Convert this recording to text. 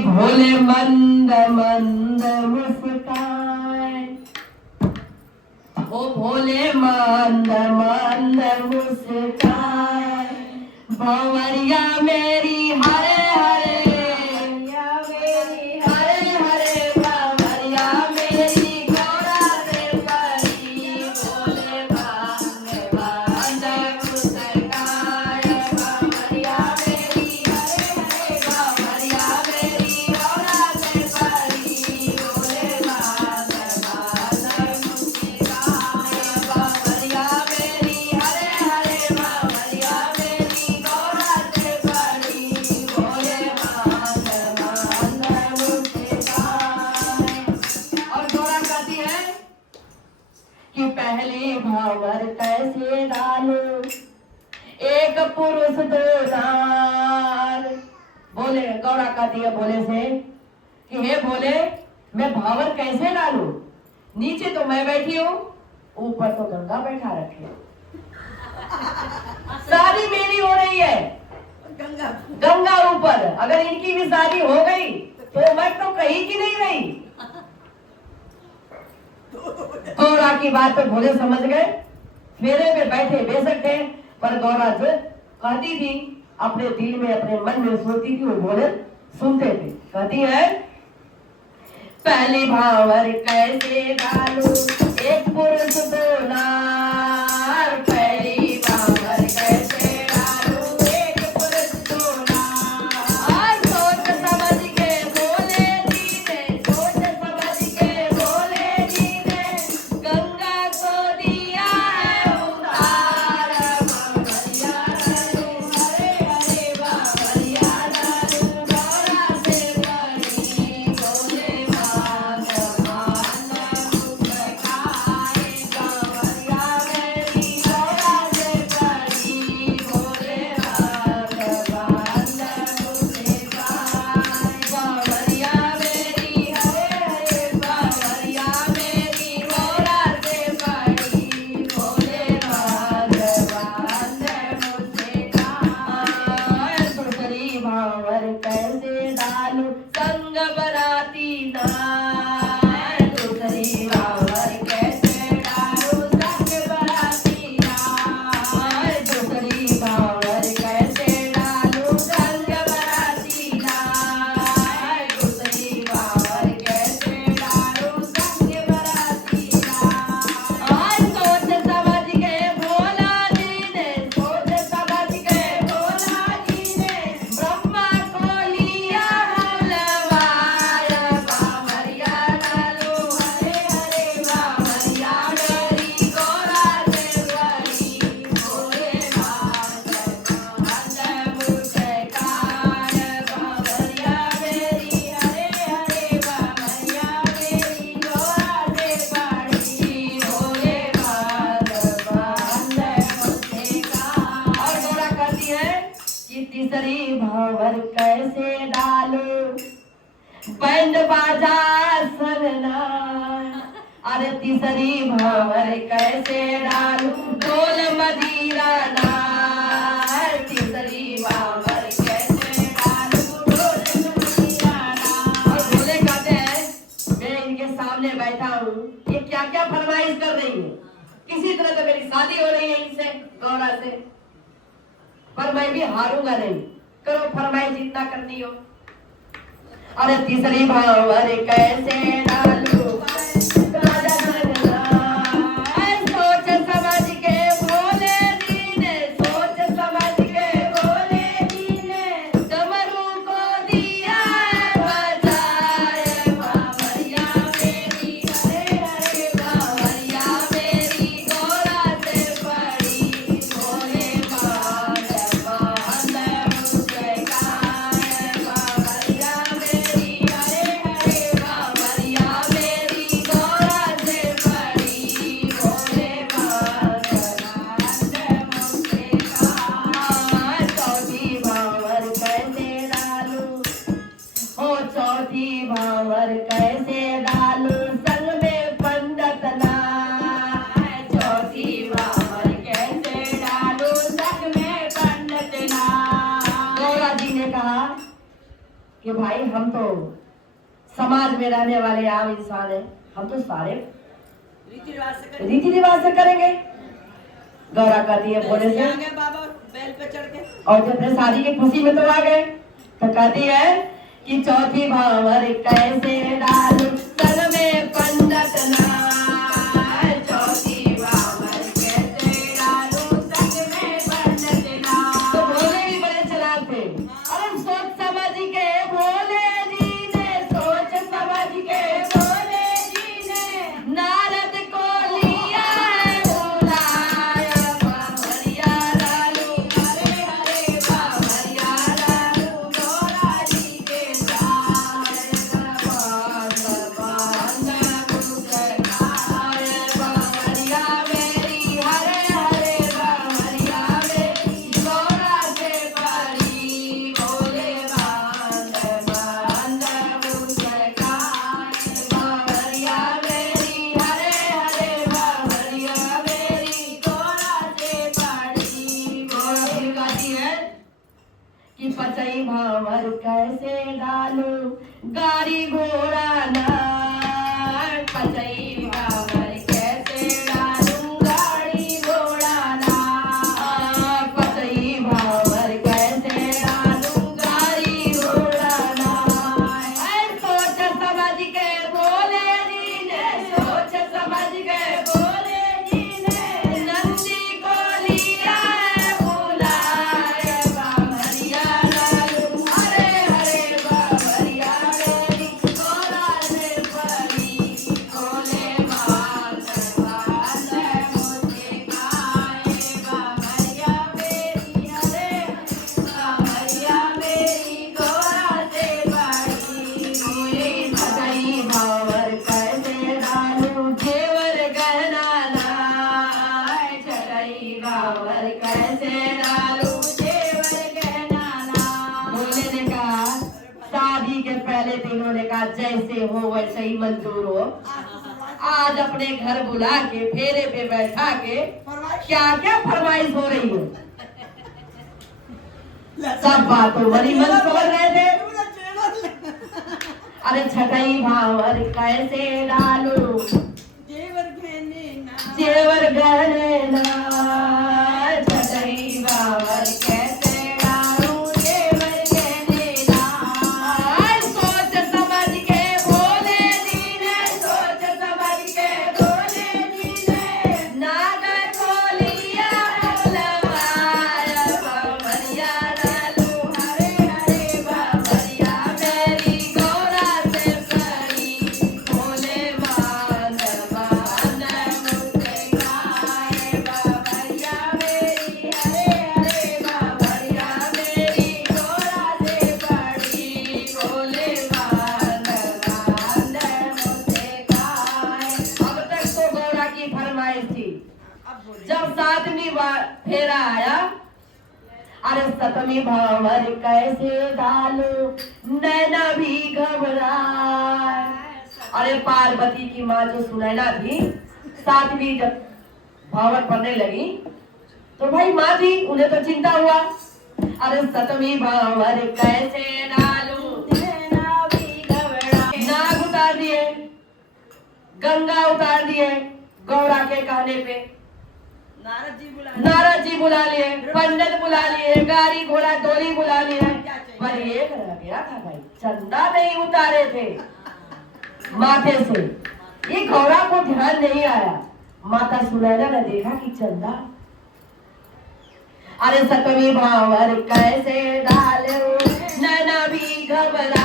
भोले मंद मंद मुस्काए, ओ भोले मंद मंद मुस्काए, भंवरिया मेरी हरे हरे, हरे हरे भंवरिया मेरी गौरा से परी, भोले मंद मंद मुस्काए, भंवरिया मेरी हरे हरे भंवरिया मेरी गौरा से परी, भोले मंद मंद मुस्काए, भंवरिया मेरी हरे हरे भंवरिया मेरी गौरा से परी, भोले मंद मंद मुस्काए। और गौरा कहती है कि पहले भावर कैसे डालूं, एक पुरुष दो नार। बोले गौरा कहती है भोले से कि हे भोले, मैं भावर कैसे डालूं? नीचे तो मैं बैठी हूँ, ऊपर तो गंगा बैठा रखे, शादी मेरी हो रही है गंगा ऊपर। अगर इनकी भी शादी हो गई तो मैं तो कहीं की नहीं रही। गौरा की बात तो भोले समझ गए, फेरे में बैठे बेशक थे, पर गौरा जो कहती थी अपने दिल में अपने मन में सोचती थी, वो भोले सुनते थे। कहती है पहली भावर कैसे डालूं, एक पुरुष दो नार, पहली भावर कैसे डालूं, एक पुरुष दो नार। सोच समझ के बोले जी ने, सोच समझ के बोले जी ने, गंगा को दिया है उतार, भंवरिया डालूं हरे हरे भंवरिया डालूं गौरा से परी, भोले मंद मंद मुस्काए, भंवरिया मेरी गौरा से परी, भोले मंद मंद मुस्काए, भंवरिया मेरी हरे हरे भंवरिया मेरी गौरा से परी, भोले मंद मंद मुस्काए। सुंदरी भावर कैसे डालूं, संग बराती नार, सुंदरी भावर कैसे डालूं, संग बराती नार, सुंदरी भावर कैसे डालूं, संग बराती नार, सुंदरी भावर कैसे डालूं, संग बराती नार। सोच समझ के भोला जी ने, सोच समझ के भोला जी ने, ब्रह्मा को लिया हलवाय, भंवरिया डालूं हरे हरे भंवरिया मेरी गौरा से परी, भोले मंद मंद मुस्काए, भंवरिया मेरी हरे हरे भंवरिया मेरी गौरा से परी, भोले मंद मंद मुस्काए। और गौरा कहती है कि तीसरी भावर कैसे डालूं, बैंड बाजा सरनार। अरे तीसरी भावर कैसे डालूं, ढोल मदीरा नार, तीसरी भावर कैसे डालूं, ढोल मदीरा नार। और भोले कहते हैं मैं इनके सामने बैठा हूँ, ये क्या क्या फरमाइश कर रही है। किसी तरह तो मेरी शादी हो रही है इनसे, गौरा से, पर मैं भी हारूंगा नहीं, करो फरमाइश जितना करनी हो। अरे तीसरी भावर कैसे डालूं, राजा सरनार। सोच समझ के भोले जी ने, सोच समझ के भोले जी ने, डमरू को दिया है बजाए, भंवरिया मेरी हरे हरे भंवरिया मेरी गौरा से परी, भोले मंद मंद मुस्काए, भंवरिया मेरी हरे हरे भंवरिया मेरी गौरा से परी, भोले मंद मंद मुस्काए। चौथी भावर कैसे डालूं, हो चौथी भावर कैसे डालूं, संग में पंडित नार, चौथी भावर कैसे डालूं, संग में पंडित नार। गौरा जी ने कहा कि कि भाई हम तो समाज में रहने वाले आम इंसान हैं, हम तो सारे रीति रिवाज से करेंगे। गौरा कहती है भोले से बाबा बैल पे चढ़ के, और जब अपने शादी की खुशी में तो आ गए, तो कहती है कि चौथी भावर कैसे डालू तन में पंडत नाय, चौथी भावर कैसे डालू तन में पंडत नाय। तो भोले भी बड़े चालाक थे। अरे सोच समझ के भोले जी ने, सोच समझ के भोले जी ने नारद को लिया बुलाया, बावरिया डालू हरे हरे बावरिया डालू गौरा जी के साथ, बांध बांध मुस्काए बावरिया मेरी हरे हरे बावरिया मेरी गौरा से परी, भोले बांध बांध मुस्काए बावरिया मेरी हरे हरे बावरिया मेरी गौरा से परी। भोले कहती है कि पचई भावर कैसे डालू गाड़ी घोड़ा नार, पचई भावर कैसे डालू गाड़ी घोड़ा नार, पचई भावर कैसे डालू गाड़ी घोड़ा नार। ऐ सोच समझ के भोले जी ने, सोच समझ के भोले जी ने नंदी को लिया है बुलाया, बावरिया डालू हरे हरे बावरिया मेरी गौरा से परी, भोले बांध बांध मुझे गाए बावरिया मेरी हरे बावरिया मेरी गौरा से परी। भोले सगाई भावर कैसे डालू जेवर गहना नाय, सगाई भावर कैसे डालू जेवर गहना नाय। भोले ने कहा शादी के पहले दिनों ने कहा जैसे हो वैसे ही मंजूर हो। आज अपने घर बुला के फेरे पे बैठा के क्या क्या फरमाइश हो रही है, सब बातों बड़ी मन समझ रहे थे। अरे छठई भावर कैसे डालू जेवर गहने ना, जेवर गहने नाय, छठई भावर कैसे डालू जेवर गहने नाय। सोच समझ के भोले जी ने, सोच समझ के भोले जी ने नागर को लिया बुलवाया, बावरिया डालू हरे हरे बावरिया मेरी गौरा से परी, भोले बांध बांध मुझे गाए बावरिया मेरी हरे हरे बावरिया मेरी गौरा से परी, भोले बांध बांध मुझे गाए। अब तक तो गौरा की फरमाइश थी। अब बोले जब सातवीं बार फेरा आया, अरे सतमी भावर कैसे डालू नैना भी घबराए। अरे पार्वती की माँ जो सुनैना थी, सातवीं जब भावर पढ़ने लगी तो भाई माँ थी, उन्हें तो चिंता हुआ। अरे सतमी भावर कैसे डालू नैना भी घबराए। नाग उतार दिए, गंगा उतार दिए गौरा के कहने पे, नारद जी बुला नारद जी बुला लिए, पंडित बुला लिए, गाड़ी घोड़ा डोली बुला लिए, पर एक रह गया था भाई, चंदा नहीं उतारे थे माथे से। ये गौरा को ध्यान नहीं आया। माता सुनैना ने देखा कि चंदा, अरे सतमी भावर कैसे डालो नैना भी घबरा